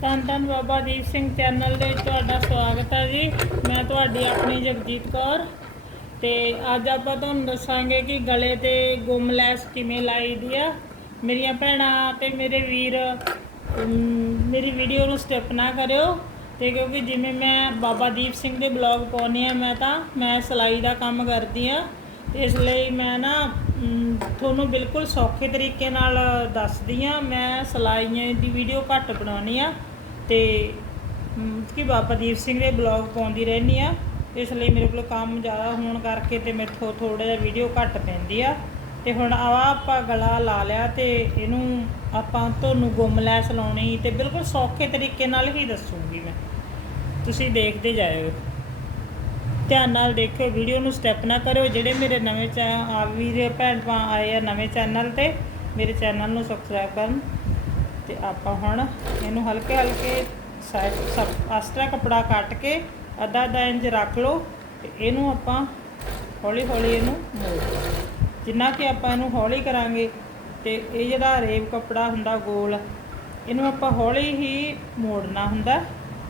ਧੰਨ ਧੰਨ ਬਾਬਾ ਦੀਪ ਸਿੰਘ ਚੈਨਲ ਦੇ ਤੁਹਾਡਾ ਸਵਾਗਤ ਹੈ ਜੀ। ਮੈਂ ਤੁਹਾਡੀ ਆਪਣੀ ਜਗਜੀਤ ਕੌਰ ਤੇ ਅੱਜ ਆਪਾਂ ਤੁਹਾਨੂੰ ਦੱਸਾਂਗੇ ਕਿ ਗਲੇ ਤੇ ਗੁੰਮ ਲੈਸ ਕਿਵੇਂ ਲਾਈ ਦੀ ਆ। ਮੇਰੀਆਂ ਭੈਣਾਂ ਤੇ ਮੇਰੇ ਵੀਰ ਮੇਰੀ ਵੀਡੀਓ ਨੂੰ ਸਟਿਪ ਨਾ ਕਰਿਓ ਤੇ ਕਿਉਂਕਿ ਜਿਵੇਂ ਮੈਂ ਬਾਬਾ ਦੀਪ ਸਿੰਘ ਦੇ ਬਲੌਗ ਪਾਉਂਦੀ ਆ, ਮੈਂ ਤਾਂ, ਮੈਂ ਸਿਲਾਈ ਦਾ ਕੰਮ ਕਰਦੀ ਆ। ਇਸ ਲਈ ਮੈਂ ਨਾ ਤੁਹਾਨੂੰ ਬਿਲਕੁਲ ਸੌਖੇ ਤਰੀਕੇ ਨਾਲ ਦੱਸਦੀ ਆ ਮੈਂ ਸਿਲਾਈਆਂ ਦੀ ਵੀਡੀਓ ਘੱਟ ਬਣਾਉਣੀ ਆ ਤੇ ਕਿ ਬਾਬਾ ਦੀਪ ਸਿੰਘ ਦੇ ਬਲੌਗ ਪਾਉਂਦੀ ਰਹਿੰਦੀ ਆ ਇਸ ਲਈ ਮੇਰੇ ਕੋਲ ਕੰਮ ਜ਼ਿਆਦਾ ਹੋਣ ਕਰਕੇ ਤੇ ਮੇਥੋਂ ਥੋੜਾ ਜਿਹਾ ਵੀਡੀਓ ਘੱਟ ਪੈਂਦੀ ਆ। ਤੇ ਹੁਣ ਆਵਾ ਆਪਾਂ ਗਲਾ ਲਾ ਲਿਆ ਤੇ ਇਹਨੂੰ ਆਪਾਂ ਤੁਹਾਨੂੰ ਗੁੰਮ ਲੈਸ ਲਾਉਣੀ ਤੇ ਬਿਲਕੁਲ ਸੌਖੇ ਤਰੀਕੇ ਨਾਲ ਹੀ ਦੱਸੂਗੀ ਮੈਂ। ਤੁਸੀਂ ਦੇਖਦੇ ਜਾਇਓ। ਧਿਆਨ ਨਾਲ ਦੇਖਿਓ ਵੀਡੀਓ ਨੂੰ ਸਟੈਪ ਨਾ ਕਰਿਓ ਜਿਹੜੇ ਮੇਰੇ ਨਵੇਂ ਚੈ, ਆ ਵੀਰੇ ਭੈਣ ਭਾ ਆਏ ਆ ਨਵੇਂ ਚੈਨਲ ਤੇ, ਮੇਰੇ ਚੈਨਲ ਨੂੰ ਸਬਸਕ੍ਰਾਈਬ ਕਰਨ। ਤੇ ਆਪਾਂ ਹੁਣ ਇਹਨੂੰ ਹਲਕੇ ਹਲਕੇ ਸਾਈਡ ਸਭ ਆਸਟਰਾ ਕਪੜਾ ਕੱਟ ਕੇ ਅੱਧਾ ਅੱਧਾ ਇੰਚ ਰੱਖ ਲਓ ਤੇ ਇਹਨੂੰ ਆਪਾਂ ਹੌਲੀ ਹੌਲੀ ਇਹਨੂੰ ਮੋੜ ਜਿੰਨਾ ਕਿ ਆਪਾਂ ਇਹਨੂੰ ਹੌਲੀ ਕਰਾਂਗੇ ਤੇ ਇਹ ਜਿਹੜਾ ਰੇਬ ਕਪੜਾ ਹੁੰਦਾ ਗੋਲ, ਇਹਨੂੰ ਆਪਾਂ ਹੌਲੀ ਹੀ ਮੋੜਨਾ ਹੁੰਦਾ।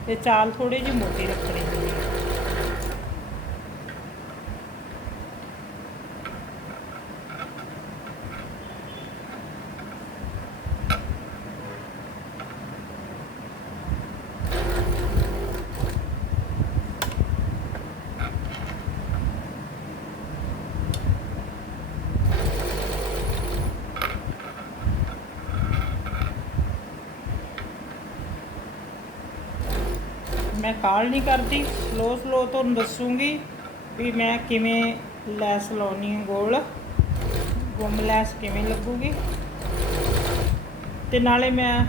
ਤੇ ਚਾਲ ਥੋੜੀ ਜਿਹੀ ਮੋਟੀ ਰੱਖਣੀ ਹੁੰਦੀ ਹੈ ਮੈਂ ਕਾਲ ਨਹੀਂ ਕਰਦੀ ਸਲੋ ਸਲੋ ਤੁਹਾਨੂੰ ਦੱਸੂਗੀ ਵੀ ਮੈਂ ਕਿਵੇਂ ਲੈਸ ਲਾਉਣੀ ਹੈ ਗੋਲ। ਗੁੰਮ ਲੈਸ ਕਿਵੇਂ ਲੱਗੂਗੀ। ਤੇ ਨਾਲੇ ਮੈਂ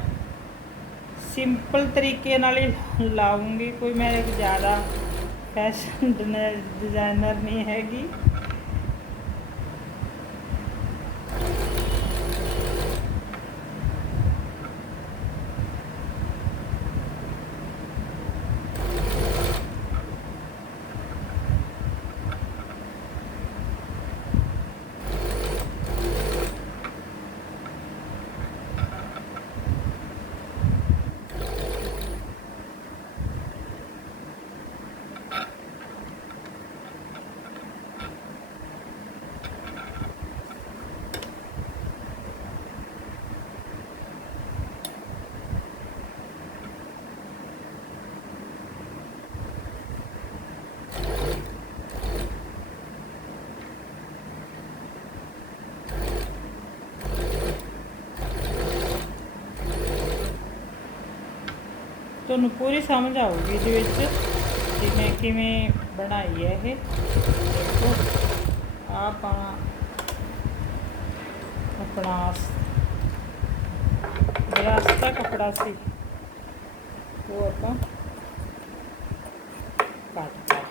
ਸਿੰਪਲ ਤਰੀਕੇ ਨਾਲ ਹੀ ਲਾਉਂਗੀ ਕੋਈ ਮੈਂ ਜ਼ਿਆਦਾ ਫੈਸ਼ਨ ਡਿਜ਼ਾਈਨਰ ਨਹੀਂ ਹੈਗੀ। ਤੁਹਾਨੂੰ ਪੂਰੀ ਸਮਝ ਆਊਗੀ ਇਹਦੇ ਵਿੱਚ ਕਿ ਮੈਂ ਕਿਵੇਂ ਬਣਾਈ ਹੈ ਇਹ। ਦੇਖੋ ਆਪਾਂ ਆਪਣਾ ਜਿਹੜਾ ਸਤਾ ਕਪੜਾ ਸੀ। ਉਹ ਆਪਾਂ ਕੱਟ ਲਿਆ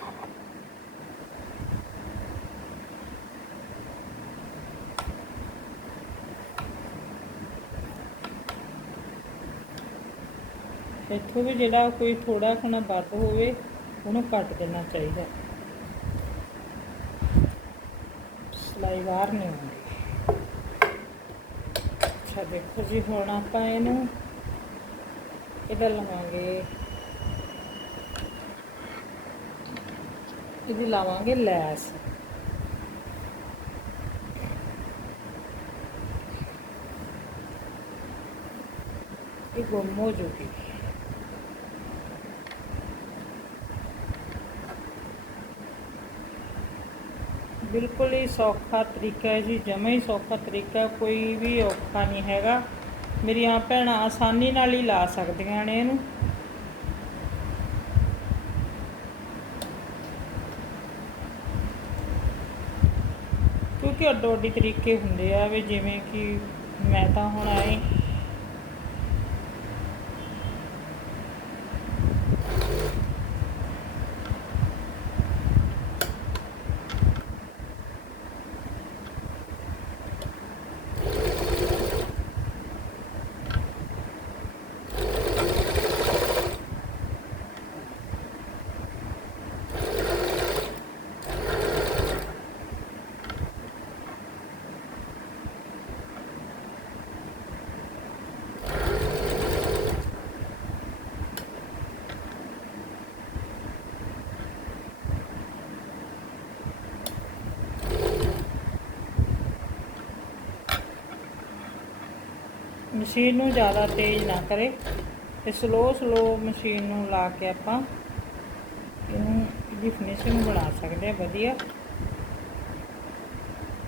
ਇੱਥੋਂ ਵੀ ਜਿਹੜਾ ਕੋਈ ਥੋੜਾ ਖਣਾ ਵੱਧ ਹੋਵੇ, ਉਹਨੂੰ ਕੱਟ ਦੇਣਾ ਚਾਹੀਦਾ। ਸਲਾਈ ਬਾਹਰ ਨਹੀਂ ਆਉਂਦੀ ਅੱਛਾ, ਦੇਖੋ ਜੀ, ਹੁਣ ਆਪਾਂ ਇਹਨੂੰ ਇਹਦਾ ਲਵਾਂਗੇ। ਇਹਦੀ ਲਾਵਾਂਗੇ ਲੈਸ। ਇਹ ਗੁੰਮ ਹੋ ਜੂਗੀ। ਬਿਲਕੁਲ ਹੀ ਸੌਖਾ ਤਰੀਕਾ ਹੈ ਜੀ, ਜਮਾ ਹੀ ਸੌਖਾ ਤਰੀਕਾ, ਕੋਈ ਵੀ ਔਖਾ ਨਹੀਂ ਹੈਗਾ। ਮੇਰੀਆਂ ਭੈਣਾਂ ਆਸਾਨੀ ਨਾਲ ਹੀ ਲਾ ਸਕਦੀਆਂ ਨੇ ਇਹਨੂੰ। ਕਿਉਂਕਿ ਅੱਡੋ ਅੱਡੀ ਤਰੀਕੇ ਹੁੰਦੇ ਆ ਵੀ ਜਿਵੇਂ ਕਿ ਮੈਂ ਤਾਂ ਹੁਣ ਆਏ। ਮਸ਼ੀਨ ਨੂੰ ਜ਼ਿਆਦਾ ਤੇਜ਼ ਨਾ ਕਰੇ ਤੇ ਸਲੋ ਸਲੋ ਮਸ਼ੀਨ ਨੂੰ ਲਾ ਕੇ ਆਪਾਂ ਇਹਨੂੰ ਇਹਦੀ ਫਿਨਿਸ਼ਿੰਗ ਬਣਾ ਸਕਦੇ ਆ, ਵਧੀਆ।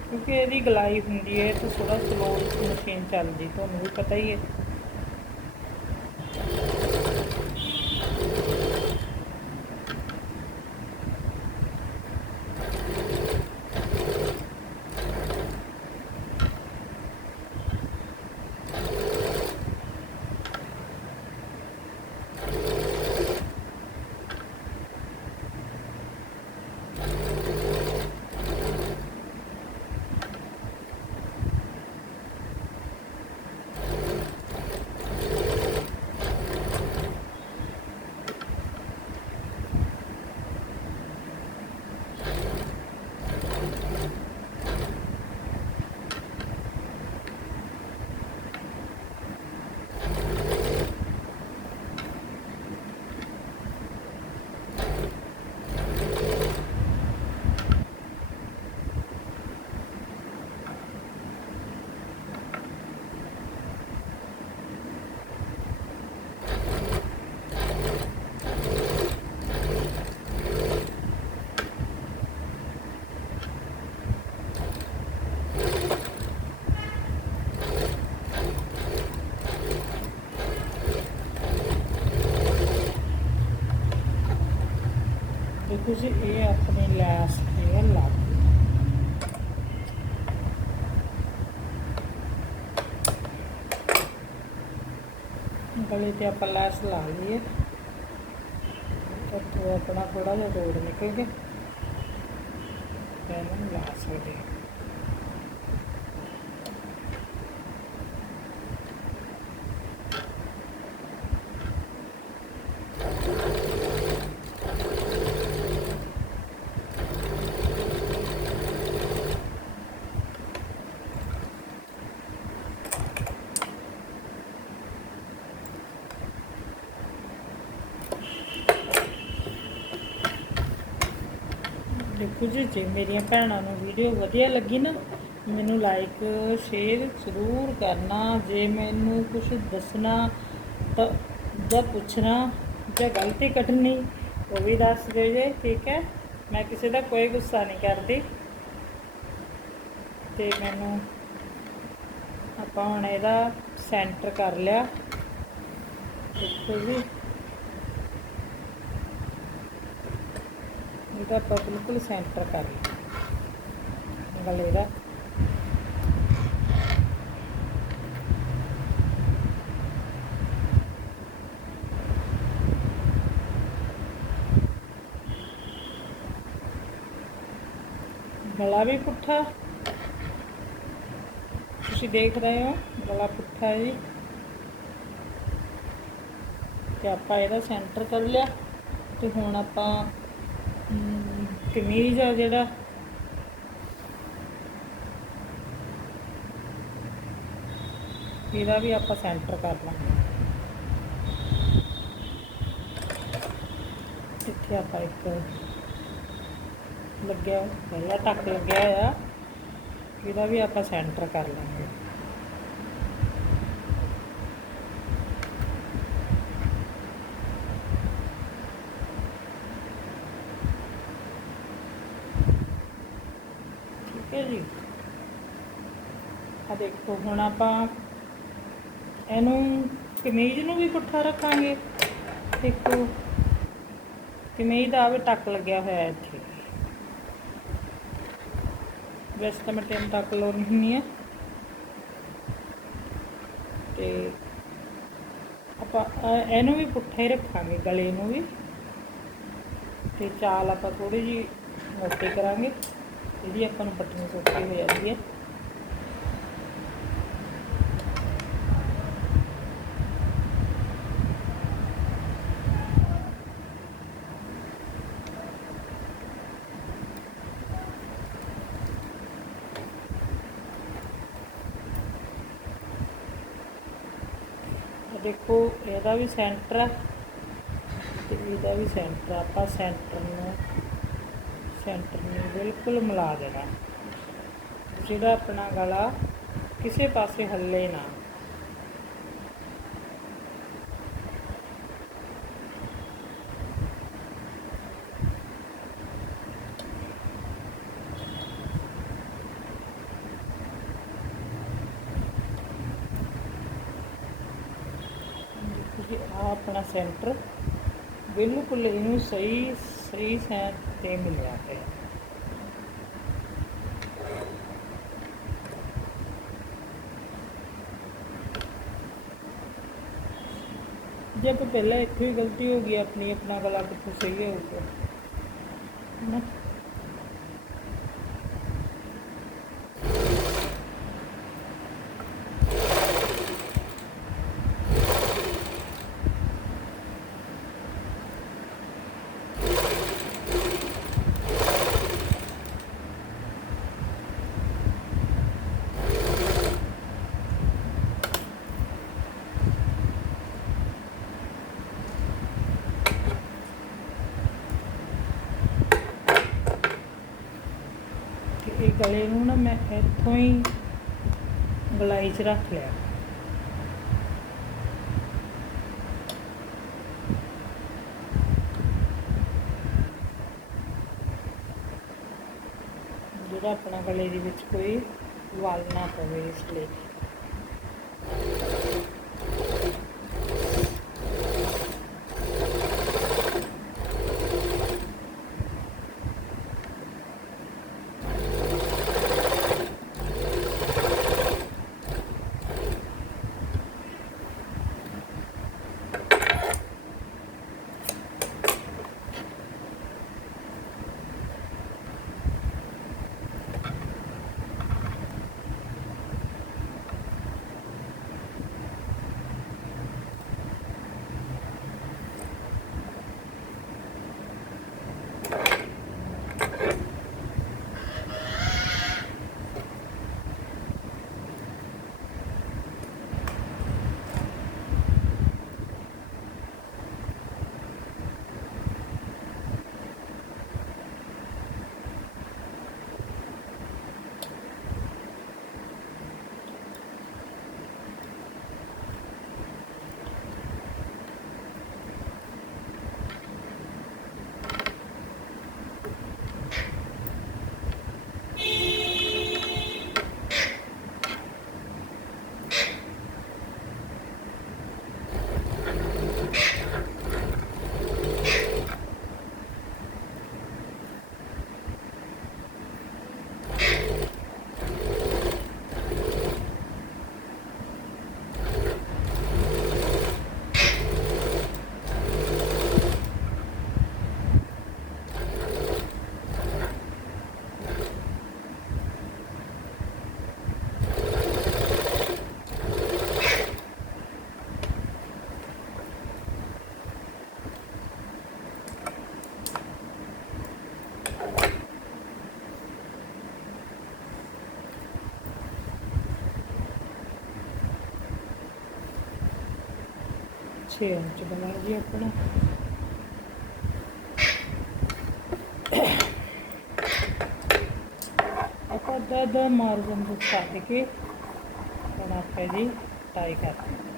ਕਿਉਂਕਿ ਇਹਦੀ ਗਲਾਈ ਹੁੰਦੀ ਹੈ ਤਾਂ ਥੋੜਾ ਸਲੋ ਮਸ਼ੀਨ ਚੱਲਦੀ, ਤੁਹਾਨੂੰ ਵੀ ਪਤਾ ਹੀ ਹੈ। ਦੇਖੋ ਇਹ ਆਪਣੀ ਲੈਸ ਹੈ ਲੱਗ ਗਲੇ ਤੇ ਆਪਾਂ ਲੈਸ ਲਾ ਲਈਏ। ਤਾਂ ਆਪਣਾ ਥੋੜਾ ਜਿਹਾ ਰੋਡ ਨਿਕਲ ਗਿਆ। ਇਹਨੂੰ ਲਾ ਸਕਦੇ ਹਾਂ ਕੁਝ ਜੇ ਮੇਰੀਆਂ ਭੈਣਾਂ ਨੂੰ ਵੀਡੀਓ ਵਧੀਆ ਲੱਗੀ ਨਾ, ਮੈਨੂੰ ਲਾਈਕ ਸ਼ੇਅਰ ਜ਼ਰੂਰ ਕਰਨਾ। ਜੇ ਮੈਨੂੰ ਕੁਝ ਦੱਸਣਾ ਤਾਂ ਜਾਂ ਪੁੱਛਣਾ ਜਾਂ ਗਲਤੀ ਕੱਢਣੀ, ਉਹ ਵੀ ਦੱਸ ਦਿਓ ਜੇ, ਠੀਕ ਹੈ? ਮੈਂ ਕਿਸੇ ਦਾ ਕੋਈ ਗੁੱਸਾ ਨਹੀਂ ਕਰਦੀ। ਤੇ ਮੈਨੂੰ ਆਪਾਂ ਹੁਣ ਇਹਦਾ ਸੈਂਟਰ ਕਰ ਲਿਆ। ਦੇਖੋ ਜੀ। ਇਹਦਾ ਆਪਾਂ ਬਿਲਕੁਲ ਸੈਂਟਰ ਕਰ ਲਿਆ ਗਲੇ ਦਾ। ਗਲਾ ਵੀ ਪੁੱਠਾ। ਤੁਸੀਂ ਦੇਖ ਰਹੇ ਹੋ, ਗਲਾ ਪੁੱਠਾ ਹੈ ਜੀ। ਤੇ ਆਪਾਂ ਇਹਦਾ ਸੈਂਟਰ ਕਰ ਲਿਆ। ਤੇ ਹੁਣ ਆਪਾਂ ਕਮੀਜ਼ ਆ ਜਿਹੜਾ। ਇਹਦਾ ਵੀ ਆਪਾਂ ਸੈਂਟਰ ਕਰ ਲਾਂਗੇ। ਇੱਥੇ ਆਪਾਂ ਇੱਕ ਲੱਗਿਆ, ਪਹਿਲਾ ਟੱਕ ਲੱਗਿਆ ਆ। ਇਹਦਾ ਵੀ ਆਪਾਂ ਸੈਂਟਰ ਕਰ ਲਾਂਗੇ ਠੀਕ ਹੈ ਜੀ ਆ ਦੇਖੋ, ਹੁਣ ਆਪਾਂ ਇਹਨੂੰ ਕਮੀਜ਼ ਨੂੰ ਵੀ ਪੁੱਠਾ ਰੱਖਾਂਗੇ। ਦੇਖੋ, ਕਮੀਜ਼ ਦਾ ਵੀ ਟੱਕ ਲੱਗਿਆ ਹੋਇਆ ਇੱਥੇ। ਵੈਸੇ ਤਾਂ ਮੈਂ ਤਿੰਨ ਟੱਕ ਲਾਉਣੀ ਹੁੰਦੀ ਹੈ ਤੇ ਆਪਾਂ ਇਹਨੂੰ ਵੀ ਪੁੱਠਾ ਹੀ ਰੱਖਾਂਗੇ, ਗਲੇ ਨੂੰ ਵੀ। ਤੇ ਚਾਲ ਆਪਾਂ ਥੋੜੀ ਜੀ ਮੋਟੀ ਕਰਾਂਗੇ। ਇਹਦੀ ਆਪਾਂ ਨੂੰ ਪੱਟਣੀ ਸੌਖੀ ਹੋ ਜਾਂਦੀ ਹੈ। ਦੇਖੋ, ਇਹਦਾ ਵੀ ਸੈਂਟਰ ਹੈ ਤੇ ਇਹਦਾ ਵੀ ਸੈਂਟਰ ਆਪਾਂ ਸੈਂਟਰ ਨੂੰ ਸੈਂਟਰ ਨੂੰ ਬਿਲਕੁਲ ਮਿਲਾ ਦੇਣਾ। ਜਿਹੜਾ ਆਪਣਾ ਗਲਾ ਕਿਸੇ ਪਾਸੇ ਹੱਲੇ ਨਾ। ਆਪਣਾ ਸੈਂਟਰ ਬਿਲਕੁਲ ਇਹਨੂੰ ਸਹੀ ਸਹੀ ਸੈਂ ਤੇ ਮਿਲਿਆ ਹੈ ਜੇ ਆਪਾਂ ਪਹਿਲਾਂ ਇੱਥੇ ਹੀ ਗਲਤੀ ਹੋ ਗਈ ਆਪਣੀ ਆਪਣਾ ਗਲਾ ਕਿੱਥੋਂ ਸਹੀ ਗਲੇ ਨੂੰ ਨਾ ਮੈਂ ਇੱਥੋਂ ਹੀ ਗਲਾਈ 'ਚ ਰੱਖ ਲਿਆ। ਜਿਹੜਾ ਆਪਣਾ ਗਲੇ ਦੇ ਵਿੱਚ ਕੋਈ ਵਾਲ ਨਾ ਪਵੇ ਇਸ ਲਈ। ਛੇ ਇੰਚ ਬਣਾ ਜੀ ਆਪਣਾ। ਆਪਾਂ ਅੱਧਾ ਅੱਧਾ ਮਾਰਜਨ ਨੂੰ ਛੱਡ ਕੇ ਹੁਣ ਆਪਾਂ ਜੀ ਟਾਈ ਕਰਦੇ ਹਾਂ।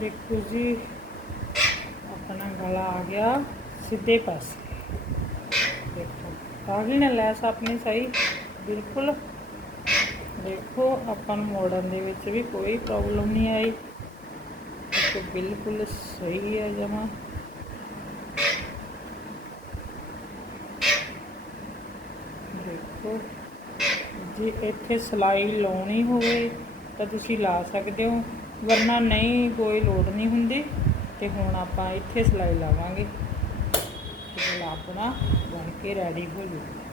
ਦੇਖੋ ਜੀ, ਆਪਣਾ ਗਲਾ ਆ ਗਿਆ ਸਿੱਧੇ ਪਾਸੇ। ਦੇਖੋ, ਆ ਗਈ ਲੈਸ ਆਪਣੀ ਸਹੀ? ਬਿਲਕੁਲ। ਦੇਖੋ, ਆਪਾਂ ਨੂੰ ਮੋੜਨ ਦੇ ਵਿੱਚ ਵੀ ਕੋਈ ਪ੍ਰੋਬਲਮ ਨਹੀਂ ਆਈ। ਦੇਖੋ ਬਿਲਕੁਲ ਸਹੀ ਹੈ ਜਮਾ। ਦੇਖੋ, ਜੇ ਇੱਥੇ ਸਲਾਈ ਲਾਉਣੀ ਹੋਵੇ ਤਾਂ ਤੁਸੀਂ ਲਾ ਸਕਦੇ ਹੋ। ਵਰਨਾ ਨਹੀਂ, ਕੋਈ ਲੋੜ ਨਹੀਂ ਹੁੰਦੀ। ਤੇ ਹੁਣ ਆਪਾਂ ਇੱਥੇ ਸਲਾਈ ਲਾਵਾਂਗੇ। ਤੇ ਆਪਣਾ ਬਣ ਕੇ ਰੈਡੀ ਹੋ ਜੂਗਾ।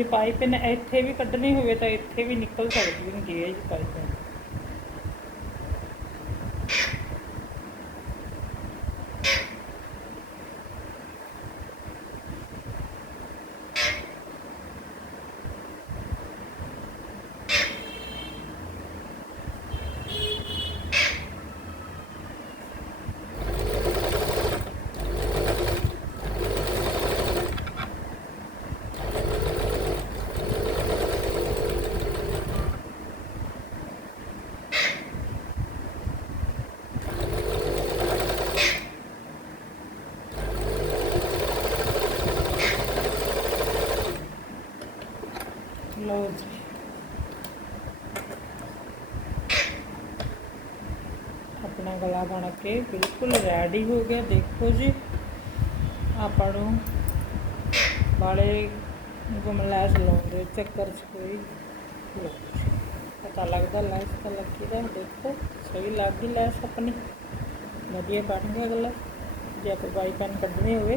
ਜੇ ਪਾਈਪ ਨੇ ਇੱਥੇ ਵੀ ਕੱਢਣੀ ਹੋਵੇ ਤਾਂ ਇੱਥੇ ਵੀ ਨਿਕਲ ਸਕਦੀ ਹੁੰਦੀ ਹੈ ਜੀ ਪਾਈਪ ਲਓ ਜੀ ਆਪਣਾ ਗਲਾ ਬਣ ਕੇ ਬਿਲਕੁਲ ਰੈਡੀ ਹੋ ਗਿਆ। ਦੇਖੋ ਜੀ, ਆਪਾਂ ਨੂੰ ਬਾਲੇ ਗੁਮਲਾਸ ਲਾਉਂਦੇ ਚੱਕਰ 'ਚ ਕੋਈ ਪਤਾ ਲੱਗਦਾ ਲੈਸ ਤਾਂ ਲੱਗੀ ਦਾ ਦੇਖੋ, ਸਹੀ ਲੱਗ ਗਈ ਲੈਸ ਆਪਣੀ। ਵਧੀਆ ਬਣ ਗਿਆ ਗਲਾ ਜੇ ਆਪਾਂ ਬਾਈ ਪੈਨ ਕੱਢਣੀ ਹੋਵੇ,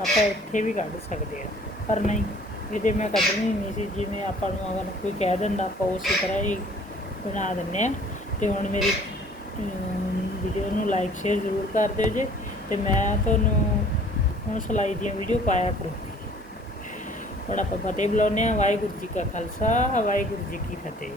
ਆਪਾਂ ਇੱਥੇ ਵੀ ਕੱਢ ਸਕਦੇ ਆ। ਪਰ ਨਹੀਂ, ਇਹਦੇ ਮੈਂ ਕੱਢਣੀ ਨਹੀਂ ਸੀ। ਜਿਵੇਂ ਆਪਾਂ ਨੂੰ ਅਗਰ ਕੋਈ ਕਹਿ ਦਿੰਦਾ, ਆਪਾਂ ਉਸੇ ਤਰ੍ਹਾਂ ਹੀ ਬਣਾ ਦਿੰਨੇ ਆ। ਤੇ ਹੁਣ ਮੇਰੀ ਵੀਡੀਓ ਨੂੰ ਲਾਈਕ ਸ਼ੇਅਰ ਜ਼ਰੂਰ ਕਰ ਦਿਓ ਜੇ ਤੇ ਮੈਂ ਤੁਹਾਨੂੰ ਹੁਣ ਸਿਲਾਈ ਦੀਆਂ ਵੀਡੀਓ ਪਾਇਆ ਕਰੂੰਗੀ। ਹੁਣ ਆਪਾਂ ਫਤਿਹ ਬੁਲਾਉਂਦੇ ਆ ਵਾਹਿਗੁਰੂ ਜੀ ਕਾ ਖਾਲਸਾ, ਵਾਹਿਗੁਰੂ ਜੀ ਕੀ ਫਤਿਹ।